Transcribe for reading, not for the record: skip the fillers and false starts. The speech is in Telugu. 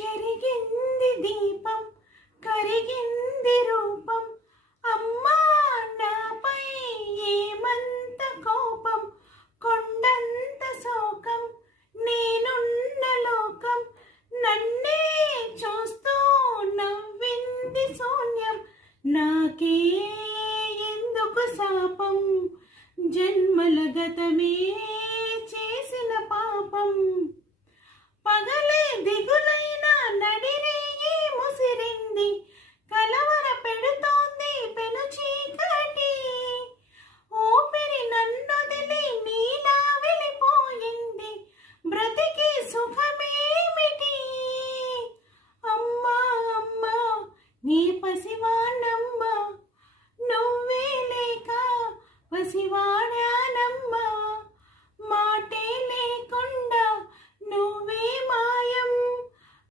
చెరిగింది దీపం కరిగింది రూపం అమ్మా నాపై ఏమంత కోపం కొండంత శోకం నేనున్న లోకం నన్నే చూస్తూ నవ్వింది శూన్యం నాకే ఎందుకు శాపం జన్మల గతమే